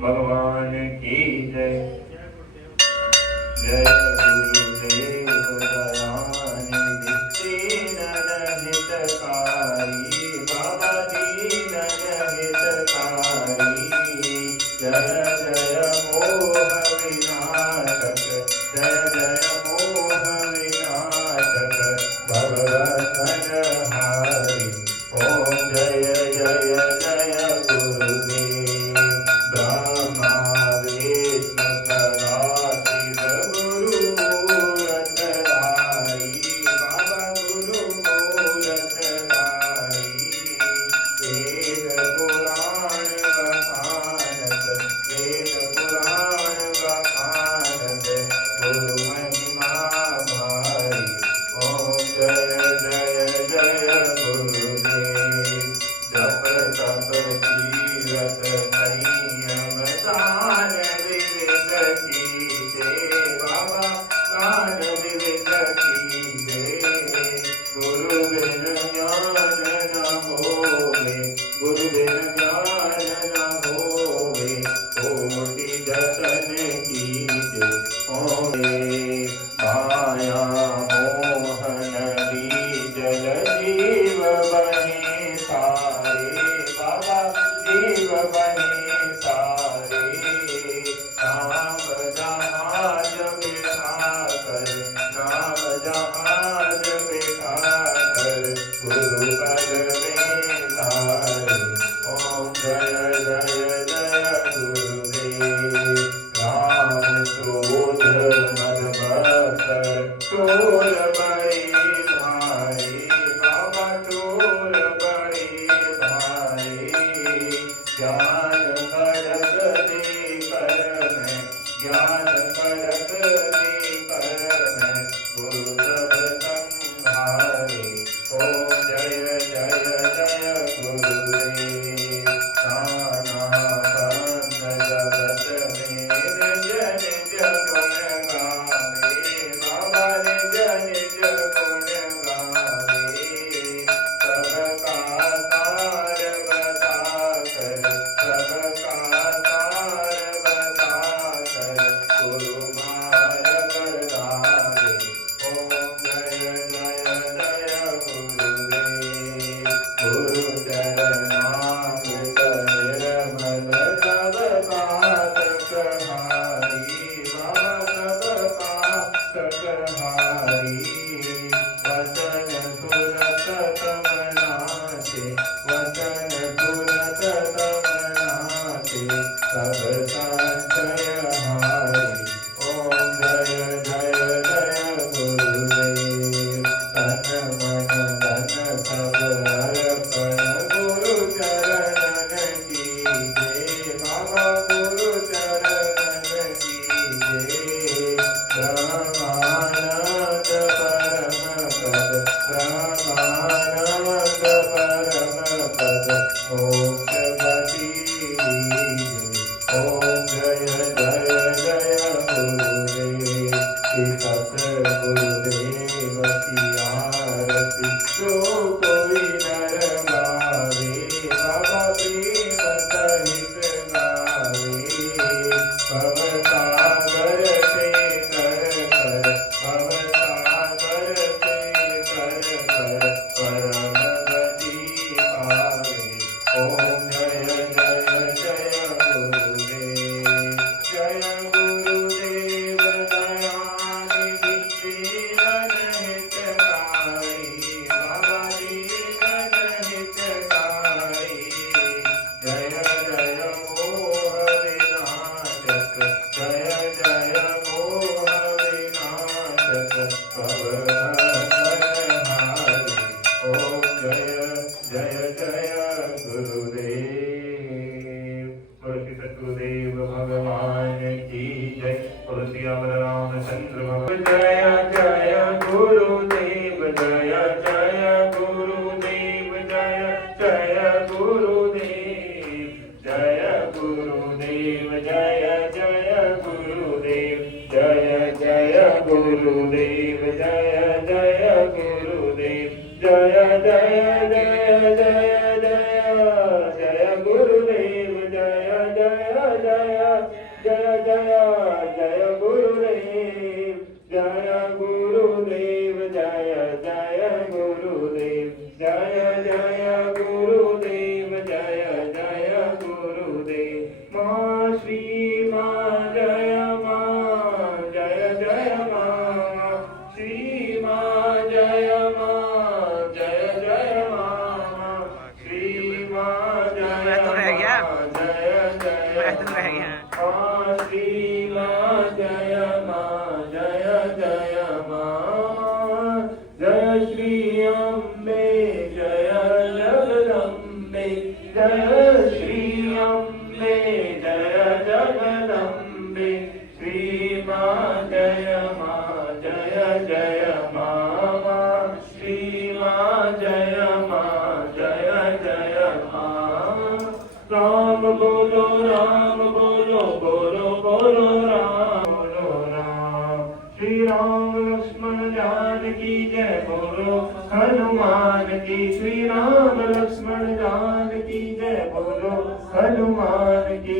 भगवान की जय। जय गुरुदेव दयानिधि दीन हितकारी बाबा दीन हितकारी। जय जय मोह विनाशक जय जय मोह विनाशक भवरतन हारी। ओम जय जय जय गुरुदेव ब्रह्मा विष्णु सदा शिव गुरु मूरत धारी बाबा गुरु मूरत धारी। वेद पुराण बखानत वेद पुराण बखानत गुरु महिमा भारी। ओम जय जय जय गुरुदेव जप तप कीरत संयम दान विविध कीजे बाबा दान विविध कीजे। गुरु बिन ज्ञान न होवे गुरु बिन ज्ञान न होवे कोटि जतन कीजे। ओमे माया मोहन बीजल जीव बने सारे बाबा जीव बने सारे। नाम जहाज बिठाकर नाम जहाज बिठाकर गुरु पद में धारे। ओम जय जय जय गुरुदेव राम क्रोध मद बसर चोर बड़े भाई बाबा चोर बड़े भाई। ज्ञान खड़ग दे कर में ज्ञान खड़ग दे कर में गुरु सब संहारे। ओम जय जय जय गुरुदेव नाना बंद जगत में निज निज गुण गावे बाबा निज निज गुण गावे। सबका सार बताकर सबका सार बताकर गुरु मार्ग लावे। ओम जय जय जय गुरुदेव गुरु चरणामृत निर्मल सब पातक हारी बाबा सब पातक हारी। वचन सुरत तम नाचे वचन सुरत तम नाचे सब संशय हारी। ओम जय जय जय गुरुदेव तन मन धन सब अर्पण गुरु चरणन कीजे बाबा गुरु चरणन कीजे। ब्रह्मानंद परम पद ब्रह्मानंद परम पद मोक्ष गति लीजे। ओम जय जय जय गुरुदेव सत गुरुदेव की आरती जो कोई नर गावे बाबा प्रेम सहित गावे। भवसागर से कर कर भवसागर से कर कर परम गति पावे। ओम जय जय जय गुरुदेव जय गुरुदेव दयानिधि दीन हितकारी बाबा दीन हितकारी। जय जय मोह विनाशक जय जय मोह विनाशक भवरतन हारी। ओम जय जय जय गुरुदेव। बोलो श्री सद्गुरुदेव भगवान की जय। बोलो श्री अमर रामचंद्र भगवान जय जय गुरुदेव जय जय गुरुदेव जय जय गुरुदेव जय गुरुदेव जय जय गुरुदेव जय जय गुरुदेव जय जय गुरुदेव जय जय जय जय जय जय गुरुदेव जय जय गुरुदेव, जय गुरुदेव, जय जय गुरुदेव, जय जय गुरुदेव, जय जय गुरुदेव। माँ श्री माँ जय माँ, जय जय माँ श्री माँ, जय माँ, जय जय माँ श्री माँ, जय मैं तो रह गया, जय जय मैं तो रह गया। माँ श्री माँ जय माँ, जय जय माँ, जय श्री अम्बे, जय जगदम्बे, जय श्री अम्बे, जय जगदम्बे, श्री माँ जय माँ, जय जय माँ श्री माँ जय माँ, जय जय माँ। राम बोलो, राम बोलो, बोलो बोलो राम, बोलो राम। श्री राम लक्ष्मण जानकी जय, बोलो हनुमान की। श्री राम लक्ष्मण जानकी जय, बोलो हनुमान की।